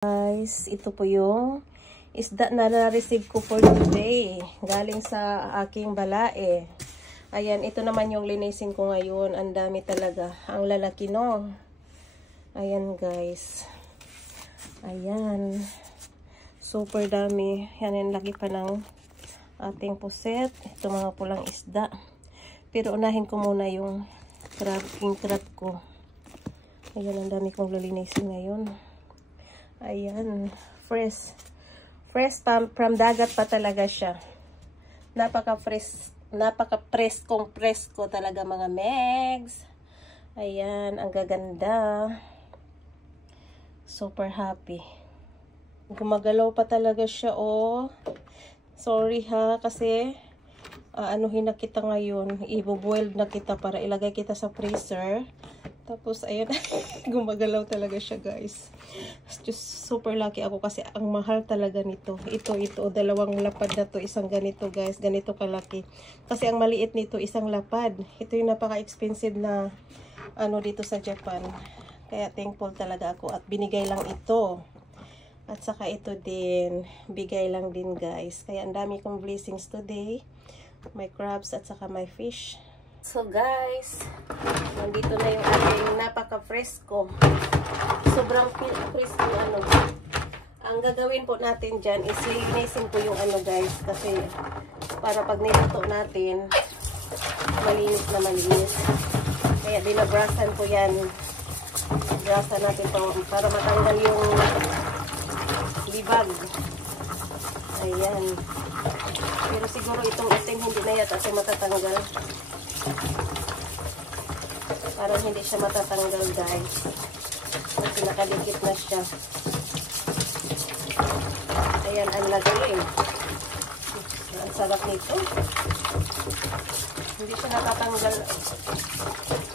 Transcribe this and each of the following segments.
Guys, ito po yung isda na na-receive ko for today. Galing sa aking balae. Ayan, ito naman yung linisin ko ngayon. Ang dami talaga. Ang lalaki, no? Ayan, guys. Ayan. Super dami. Yan yung lagi pa ng ating puset. Ito mga pulang isda. Pero unahin ko muna yung king crab ko. Ayan, ang dami kong lilinisin ngayon. Ayan, fresh from dagat pa talaga siya. Napaka-presko talaga mga megs. Ayan, ang gaganda. Super happy. Gumagalaw pa talaga siya, oh. Sorry ha, kasi anuhin na kita ngayon. I-boil na kita para ilagay kita sa freezer. Tapos, ayan, gumagalaw talaga siya, guys. Just super lucky ako kasi ang mahal talaga nito. Ito, dalawang lapad na to. Isang ganito, guys. Ganito kalaki. Kasi ang maliit nito, isang lapad. Ito yung napaka-expensive na ano dito sa Japan. Kaya thankful talaga ako. At binigay lang ito. At saka ito din. Bigay lang din, guys. Kaya ang dami kong blessings today. My crabs at saka my fish. So guys, nandito na yung ating napaka-fresco. Sobrang fresco ano. Ang gagawin po natin dyan is lilinisin po yung ano guys. Kasi para pag niluto natin, malinis na malinis. Kaya binabrasan po yan. Brasan natin po para matanggal yung libag. Ayan. Pero siguro itong itim hindi na yata ito matatanggal. Parang hindi siya matatanggal guys. Kasi nakadikit na siya. Ayan ang lagay. Ang sarap nito. Hindi siya natatanggal.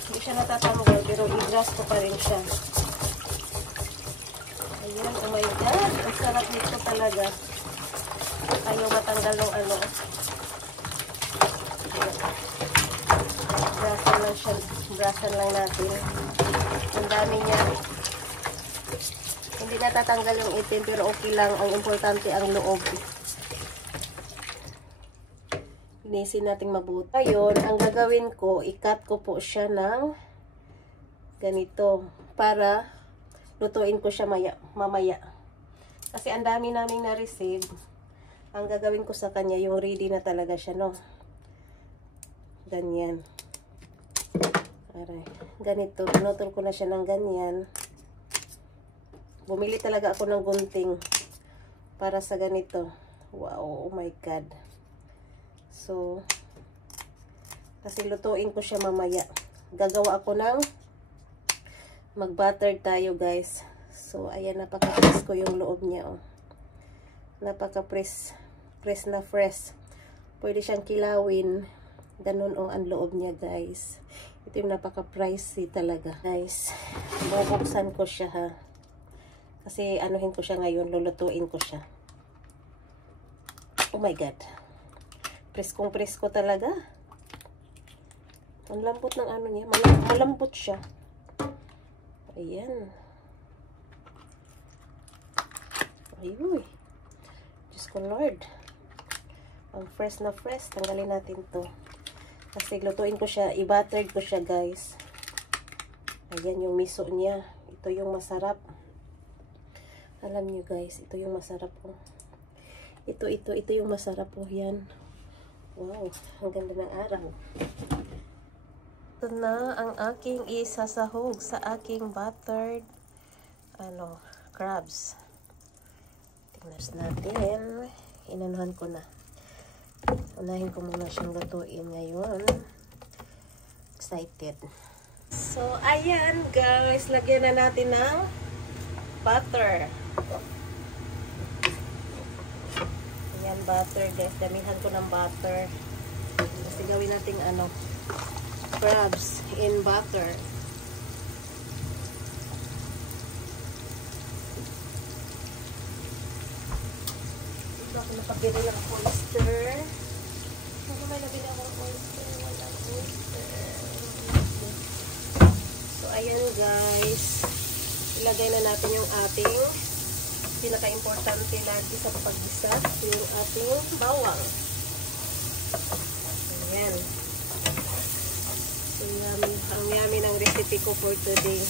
Hindi siya natatanggal pero i-brush ko pa rin siya. Ayan, oh my god. Ang sarap nito talaga. Ayaw matanggal ng ano. Brasan lang natin. Ang dami niya. Hindi natatanggal yung itim pero okay lang. Ang importante ang loob. Linisin natin mabuti. Ayun, ang gagawin ko, i-cut ko po siya ng ganito para lutuin ko siya mamaya. Kasi ang dami naming na-receive. Ang gagawin ko sa kanya, yung ready na talaga siya, no? Ganyan. Aray. Ganito. Pinutol ko na siya ng ganyan. Bumili talaga ako ng gunting para sa ganito. Wow. Oh my God. So, kasi lutuin ko siya mamaya. Gagawa ako ng mag-butter tayo, guys. So, ayan. Napaka-press ko yung loob niya, oh. Napaka-press. Press na fresh. Pwede siyang kilawin. Ganun, oh, ang loob niya, guys. Ito yung napaka-pricey talaga. Guys, bubuksan ko siya, ha. Kasi, anuhin ko siya ngayon. Lulutuin ko siya. Oh my God. Preskong-presko talaga. Ang lambot ng ano niya. Malambot siya. Ayan. Ayuy. Diyos ko, Lord. Ang fresh na fresh. Tanggalin natin to. Kasi lutuin ko siya, i-buttered ko siya, guys. Ayan yung miso niya. Ito yung masarap. Alam niyo, guys, ito yung masarap po. Ito yung masarap po. Yan. Wow, ang ganda ng araw. Ito na ang aking isasahog sa aking buttered crabs. Tingnan natin. Inanuhan ko na. Unahin ko muna siyang lutuin ngayon. Excited. So, ayan guys. Lagyan na natin ng butter. Ayan, butter guys. Damihan ko ng butter. Kasi gawin natin crabs in butter. Ito ako napabili ng oyster. Ano may nabili ako ng oyster? Walang oyster. So, ayan guys. Ilagay na natin yung ating pinaka-importante lagi sa paggisa, yung ating bawang. Ayan. So, yummy. Ang yummy ng recipe ko for today.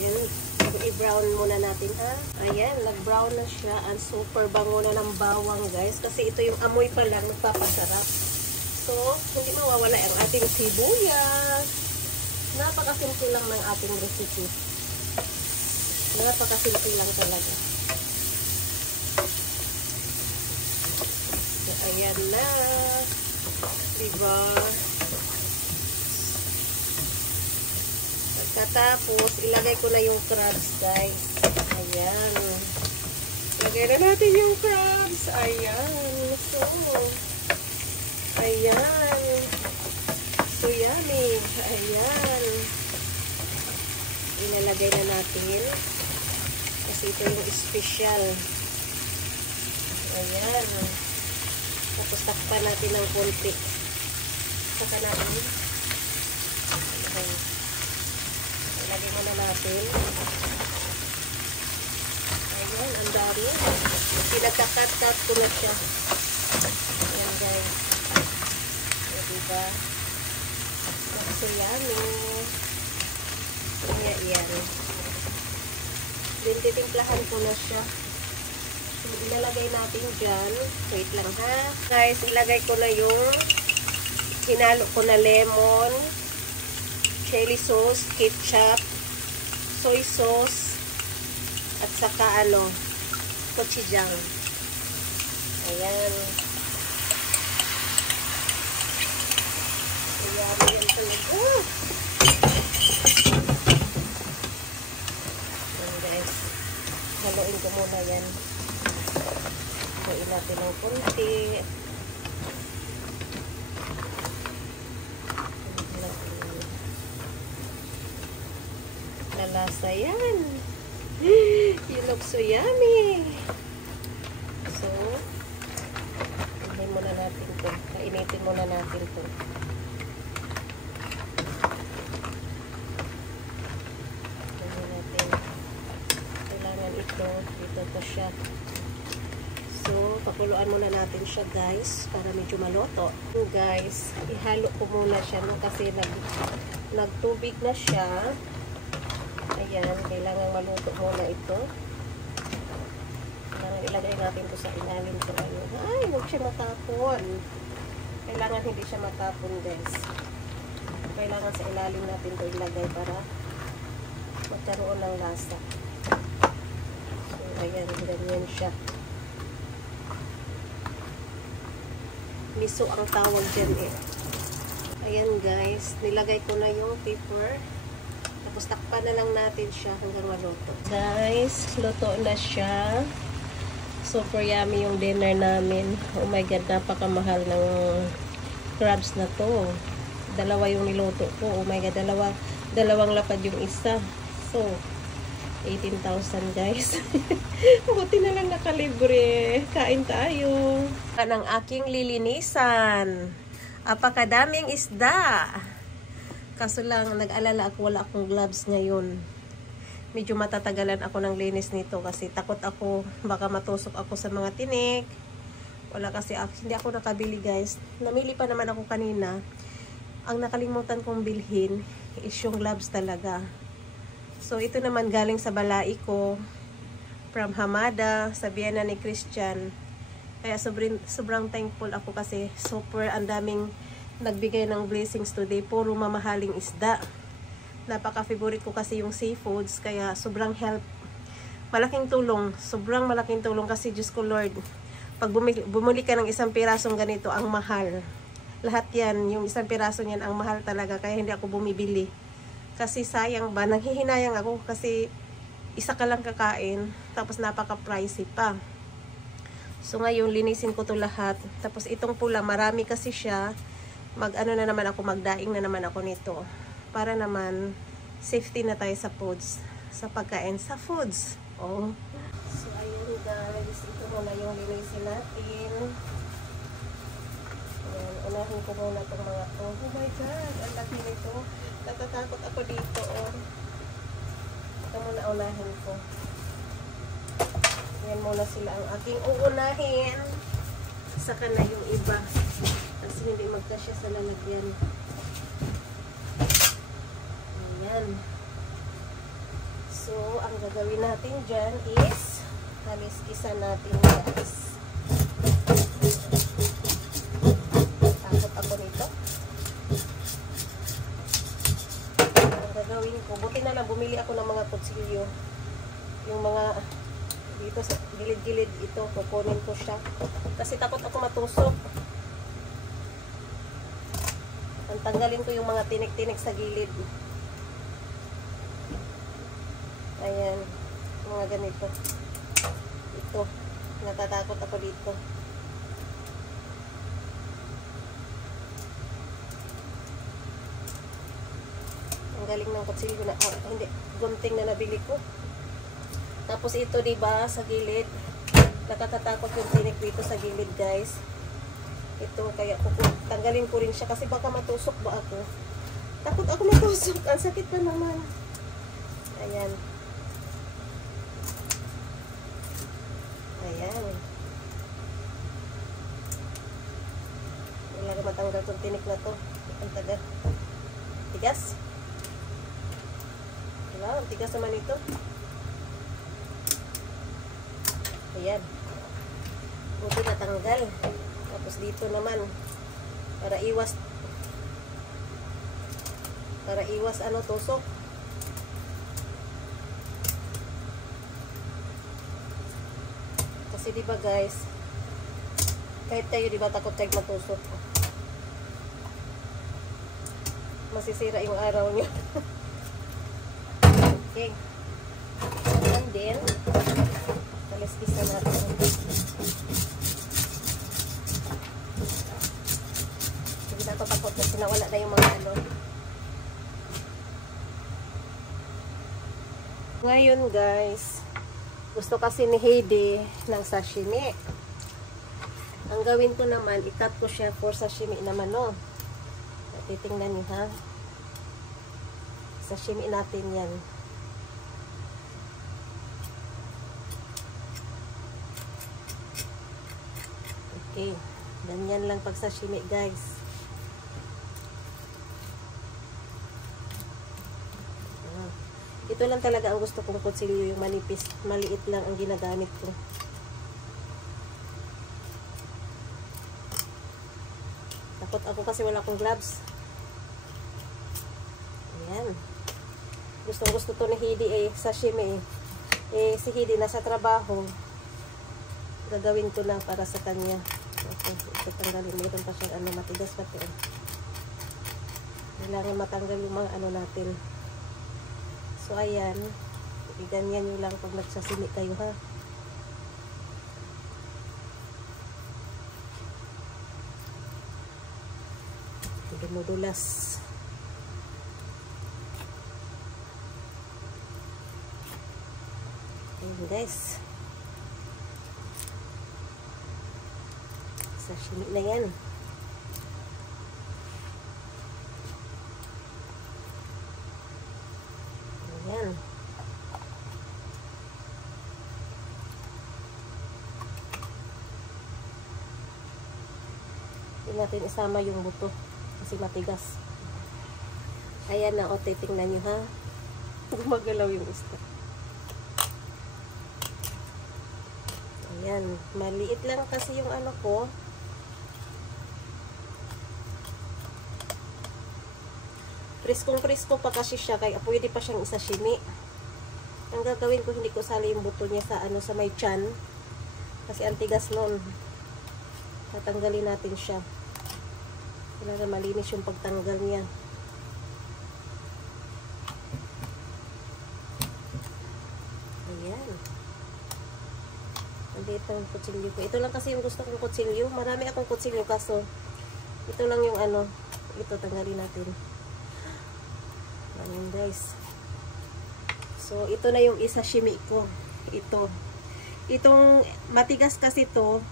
Ayan. I-brown muna natin, ha? Ayan, nag-brown na siya. Ang super bango na ng bawang, guys. Kasi ito yung amoy pa lang, nagpapasarap. So, hindi mawawala ang ating sibuyas. Napakasimple lang ng ating recipe. Napakasimple lang talaga. So, ayan na. Diba? Pagkatapos, ilagay ko na yung crabs, guys. Ayan. Ilagay na natin yung crabs. Ayan. So, ayan. So, yummy. Ayan. Ilalagay na natin. Kasi ito yung special. Ayan. Tapos takpan natin ng konti. Saka natin. Ayan. Ilagay muna natin. Ayan, ang dami. Pinagkakat-cut ko na siya. Ayan, guys. Ayan, diba? So, yummy. Ayan. Then, titimplahan ko na siya. So, ilalagay natin dyan. Wait lang, ha? Guys, ilagay ko na yung hinalo ko na lemon, chili sauce, ketchup, soy sauce, at saka gochujang. Ayan. Ayan, yan talaga. Ayan, guys. Haluin ko muna yan. Haluin natin ng konti. Lalasa yan. You look so yummy. So, hindi muna natin ito. Kainitin muna natin ito. Hindi natin. Kailangan ito. Dito po siya. So, pakuluan muna natin siya, guys. Para medyo maloto. Guys, ihalo ko muna siya. No? Kasi nagtubig na siya. Ayan, kailangan maluto muna ito. Kailangan ilagay natin ito sa ilalim ko. Ay, huwag siya matapon. Kailangan hindi siya matapon, guys. Kailangan sa ilalim natin ito ilagay para magkaroon ng lasa. So, ayan, ganyan siya. Miso ang tawag dyan eh. Ayan, guys. Nilagay ko na yung pepper. Tapos takpan na lang natin siya hanggang maluto. Guys, luto na siya. Super yummy yung dinner namin. Oh my God, napakamahal ng crabs na to. Dalawa yung niluto ko. Oh my God, dalawang lapad yung isa. So, 18,000 guys. Buti na lang nakalibre. Kain tayo. Ang aking lilinisan. Apakadaming isda. Kaso lang, nag-alala ako, wala akong gloves ngayon. Medyo matatagalan ako ng linis nito kasi takot ako, baka matusok ako sa mga tinik. Wala kasi, hindi ako nakabili guys. Namili pa naman ako kanina. Ang nakalimutan kong bilhin is yung gloves talaga. So, ito naman galing sa balai ko. From Hamada, sabihan na ni Christian. Kaya sobrang thankful ako kasi super ang daming nagbigay ng blessings today. Puro mamahaling isda. Napaka-favorite ko kasi yung seafoods. Kaya sobrang help. Malaking tulong. Sobrang malaking tulong kasi Diyos ko Lord. Pag bumili ka ng isang pirasong ganito, ang mahal. Lahat yan, yung isang piraso niyan, ang mahal talaga. Kaya hindi ako bumibili. Kasi sayang ba? Nanghihinayang ako kasi isa ka lang kakain. Tapos napaka-pricey pa. So ngayon, linisin ko to lahat. Tapos itong pula, marami kasi siya. Mag-ano na naman ako, magdaing na naman ako nito. Para naman, safety na tayo sa foods. Sa pagkain, sa foods. Oh. So, ayun guys. Ito muna yung linisin natin. Ayan. Unahin ko muna itong mga to. Oh my God! Ang laki nito. Natatakot ako dito, oh. Ito muna unahin ko. Yan muna sila ang aking uunahin. Saka na yung iba. Kasi hindi magkasya sa lalagyan. Ayan. So, ang gagawin natin dyan is halis-isa natin, guys. Takot ako nito. Ang gagawin ko, buti na lang bumili ako ng mga kutsilyo. Yung mga dito sa gilid-gilid ito, kukunin ko siya. Kasi takot ako matusok. Tanggalin ko yung mga tinik-tinik sa gilid. Ayan. Mga ganito. Ito. Natatakot ako dito. Ang galing ng kutsilyo na, hindi, gunting na nabili ko. Tapos ito, diba, sa gilid. Nakatatakot yung tinik dito sa gilid, guys. Ito, kaya tanggalin ko rin siya kasi baka matusok ba ako. Takot ako matusok. Ang sakit pa naman. Ayan. Ayan. Kailangan matanggal itong tinik na to. Ang taga. Tigas. Diba? Ang tigas naman ito. Ayan. Buti natanggal. Tapos dito naman. Para iwas ano, tusok. Kasi diba guys, kahit tayo diba takot tayo matusok. Masisira yung araw niya. Okay. And then, talis-isa natin. Hindi na ito takot kasi nawala na yung mga ano. Ngayon guys, gusto kasi ni Heidi ng sashimi. Ang gawin ko naman, i-cut ko siya for sashimi naman, no? Titingnan niyo, ha? Sashimi natin yan. Okay. Ganyan lang pag sashimi, guys. Ito lang talaga ang gusto kong kutsilyo, yung manipis. Maliit lang ang ginagamit ko. Takot ako kasi wala akong gloves. Ayan. Gustong-gusto to ni Heidi sashimi. Si Heidi nasa trabaho. Gagawin ko na para sa kanya. Okay, ito tanggalin. Mayroon pa siyang matigas pa ito. Kailangan matanggal yung mga natin. So, ayan. Ganyan nyo lang pag nagsasimi kayo, ha. Dumudulas. Ayan, guys. Sashimi na yan. Ayan. Hindi natin isama yung buto kasi matigas. Ayan na, o, titingnan nyo, ha. Gumagalaw yung isda. Ayan. Maliit lang kasi yung ano ko. Priskong-prisko pa kasi siya, kaya pwede pa siyang isashimi. Ang gagawin ko, hindi ko sali yung buto niya sa may tiyan. Kasi antigas nun. Tatanggalin natin siya. Kailangan malinis yung pagtanggal niya. Ayan. Dito ang kutsilyo ko. Ito lang kasi yung gusto kong kutsilyo. Marami akong kutsilyo kaso ito lang yung ito tanggalin natin. Ayan guys. So ito na yung isashimi ko. Itong matigas kasi ito,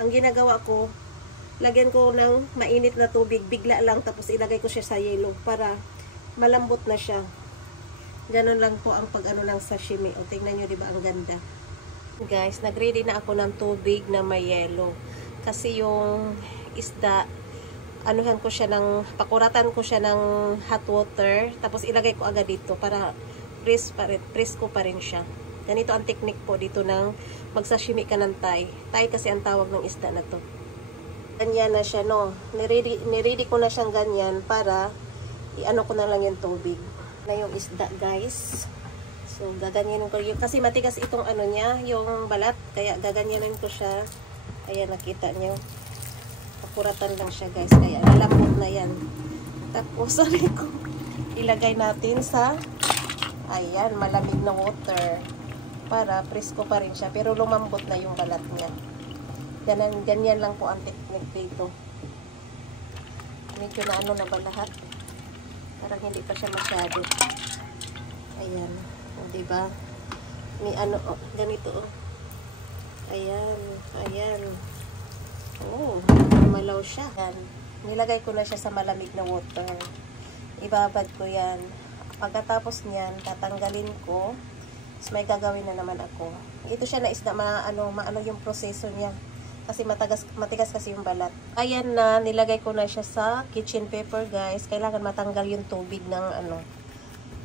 ang ginagawa ko, lagyan ko ng mainit na tubig, bigla lang, tapos ilagay ko siya sa yelo para malambot na siya. Ganon lang po ang pag-ano ng sashimi. O, tingnan nyo, diba, ang ganda. Guys, nag-ready na ako ng tubig na may yelo. Kasi yung isda, anuhan ko siya pakuratan ko siya ng hot water, tapos ilagay ko agad dito para presko pa rin siya. Ganito ang technique po dito ng magsashimi ka ng Thai. Thai kasi ang tawag ng isda na to. Ganyan na siya, no. Niready ko na siyang ganyan para i-ano ko na lang yung tubig. Na yung isda, guys. So, gaganyanin ko. Kasi matigas itong ano niya, yung balat. Kaya gaganyanin ko siya. Ayan, nakita niyo. Pakuratan lang siya, guys. Kaya lalambot na yan. Tapos, ilagay natin sa, ayan, malamig na water. Para presko pa rin siya. Pero lumambot na yung balat niya. Ganyan lang po ang technique dito. Medyo na ano na ba lahat? Parang hindi pa siya masyado. Ayan. O, diba? May ano, oh, ganito, oh. Ayan. Ayan. Oh, malaw siya. Ayan. Nilagay ko na siya sa malamig na water. Ibabad ko yan. Pagkatapos niyan, tatanggalin ko. Tapos may gagawin na naman ako. Ito siya na isda, maano yung proseso niya. Kasi matigas kasi yung balat. Ayan na, nilagay ko na siya sa kitchen paper, guys. Kailangan matanggal yung tubig ng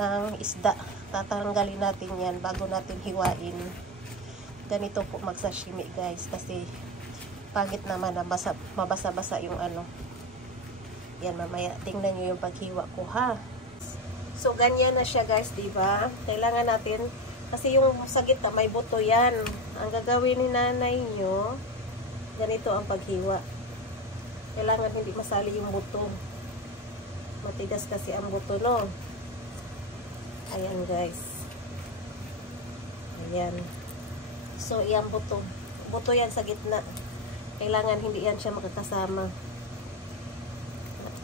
ng isda. Tatanggalin natin yan bago natin hiwain. Ganito po magsashimi, guys. Kasi pangit naman na mabasa-basa yung ano. Yan, mamaya tingnan nyo yung paghiwa ko, ha. So, ganyan na siya, guys, diba? Kailangan natin, kasi yung sa gitna may buto yan. Ang gagawin ni nanay nyo, ganito ang paghiwa. Kailangan hindi masali yung buto. Matigas kasi ang buto, no? Ayan, guys. Ayan. So, yan buto. Buto yan sa gitna. Kailangan hindi yan siya makakasama.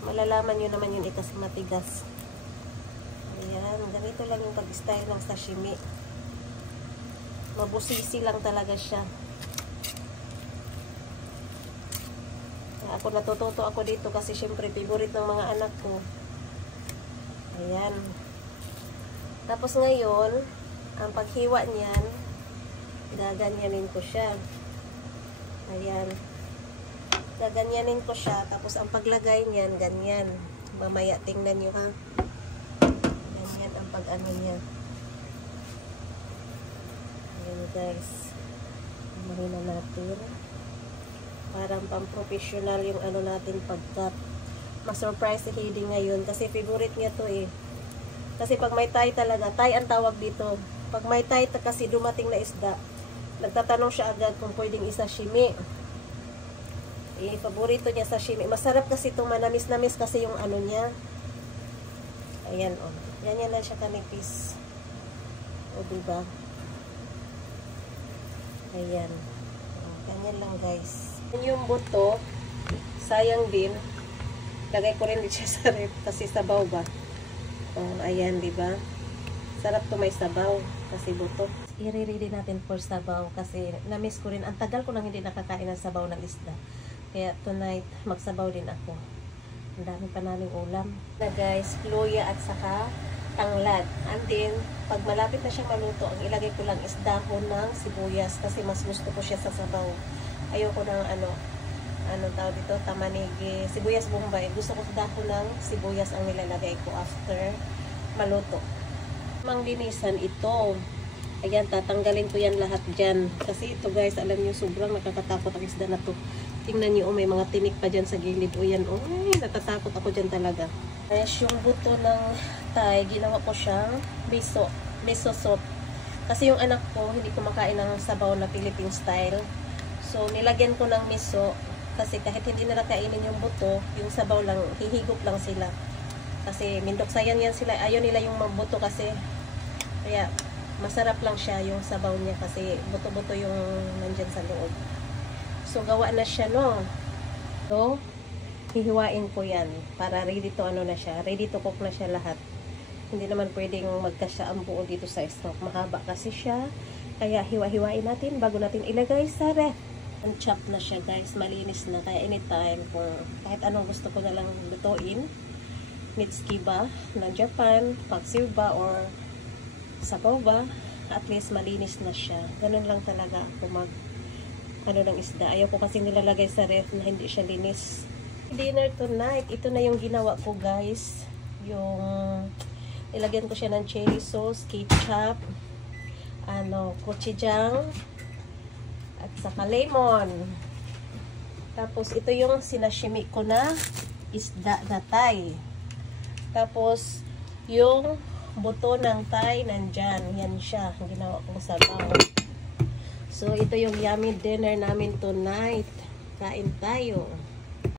Malalaman nyo naman yun kasi matigas. Ayan. Ganito lang yung pag-style ng sashimi. Mabusisi lang talaga siya. Ako natututo ako dito kasi syempre favorite ng mga anak ko. Ayan. Tapos ngayon, ang paghiwa niyan, gaganyanin ko siya. Ayan. Gaganyanin ko siya. Tapos ang paglagay niyan, ganyan. Mamaya tingnan nyo, ha. Ganyan ang pag-ano niya. Ayan, guys. Mahina natin. Parang pang-professional yung ano natin pag-cut. Ma-surprise si Heidi ngayon kasi favorite niya to eh. Kasi pag may Thai talaga, Thai ang tawag dito. Pag may Thai kasi dumating na isda, nagtatanong siya agad kung pwedeng isashimi. Eh, favorito niya sashimi. Masarap kasi itong manamis-namis kasi yung ano niya. Ayan, oh. Ganyan lang siya kanipis. O, diba? Ayan. Oh, ganyan lang, guys. Yung buto, sayang din. Lagay ko rin siya sa ref kasi sabaw ba. Oh, ayan, di ba? Sarap to may sabaw kasi buto. I-ready natin for sabaw kasi na-miss ko rin. Ang tagal ko nang hindi nakakain ng sabaw ng isda. Kaya tonight, magsabaw din ako. Ang dami pa naming ulam. Na guys, luya at saka tanglad. And then, pag malapit na siyang maluto, ang ilagay ko lang is dahon ng sibuyas kasi mas gusto ko siya sa sabaw. Ayoko ng anong tawag dito, tamanigi, sibuyas bombay. Gusto ko dahon ng sibuyas ang nilalagay ko after maluto. Manglinisan ito. Ayan, tatanggalin ko yan lahat dyan. Kasi ito guys, alam nyo, sobrang nakakatakot ang isda na to. Tingnan nyo, may mga tinik pa dyan sa gilid. O yan, ay, natatakot ako dyan talaga. Guys, yung buto ng Thai, ginawa ko siyang miso soup. Kasi yung anak ko, hindi kumakain ng sabaw na Philippine style. So, nilagyan ko ng miso. Kasi kahit hindi nila kainin yung buto, yung sabaw lang, hihigop lang sila. Kasi mindoksayan yan sila. Ayaw nila yung buto kasi. Kaya, masarap lang siya yung sabaw niya kasi buto-buto yung nandyan sa loob. So, gawa na siya, no? So, hihiwain ko yan para ready to ano na siya. Ready to cook na siya lahat. Hindi naman pwedeng magkasya ang buo dito sa stock. Mahaba kasi siya. Kaya hiwa-hiwain natin bago natin ilagay sa ref. Chop na siya guys, malinis na. Kaya anytime, for kahit anong gusto ko na lang lutuin, mitsuki ba ng Japan, paksiw ba, or sabaw ba, at least malinis na siya. Ganun lang talaga ako mag ng isda. Ayaw ko kasi nilalagay sa ref na hindi siya linis. Dinner tonight, ito na yung ginawa ko guys. Yung ilagyan ko siya ng chili sauce, ketchup, gochujang, at saka lemon. Tapos ito yung sinashimi ko na isda na Thai. Tapos yung buto ng Thai nandyan. Yan siya. Ang ginawa kong sabaw. So ito yung yummy dinner namin tonight. Kain tayo.